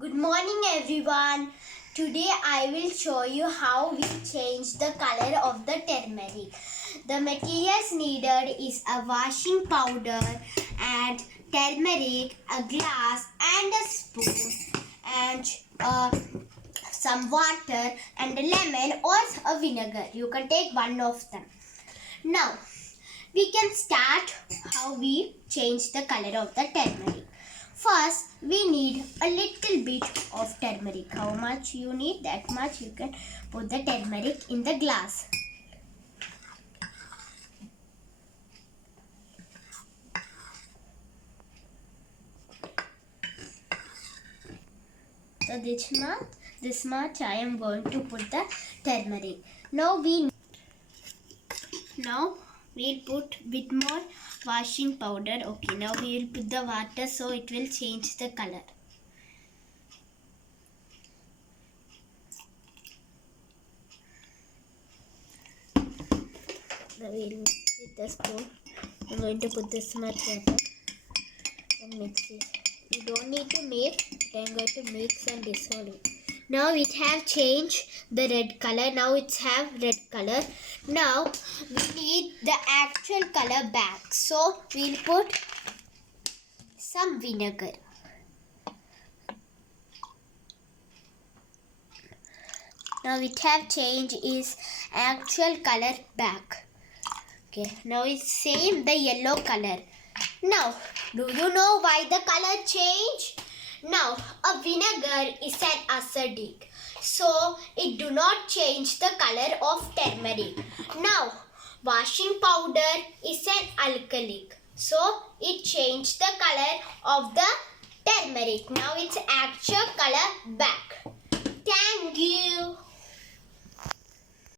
Good morning everyone. Today I will show you how we change the color of the turmeric. The materials needed is a washing powder and turmeric, a glass and a spoon and some water and a lemon or a vinegar. You can take one of them. Now we can start how we change the color of the turmeric. First, we need a little bit of turmeric. How much you need, that much you can put the turmeric in the glass. So this much I am going to put the turmeric. Now we'll put bit more washing powder. Okay, now we will put the water so it will change the color. Now we'll with the spoon. I'm going to put this much water and mix it. You don't need to mix, but I'm going to mix and dissolve it. Now it have changed the red color. Now it's have red color. Now we need the actual color back. So we'll put some vinegar. Now it have changed its actual color back. Okay, now it's same the yellow color. Now, do you know why the color changed? Now, a vinegar is an acidic, so it do not change the color of turmeric. Now, washing powder is an alkalic, so it changed the color of the turmeric. Now its actual color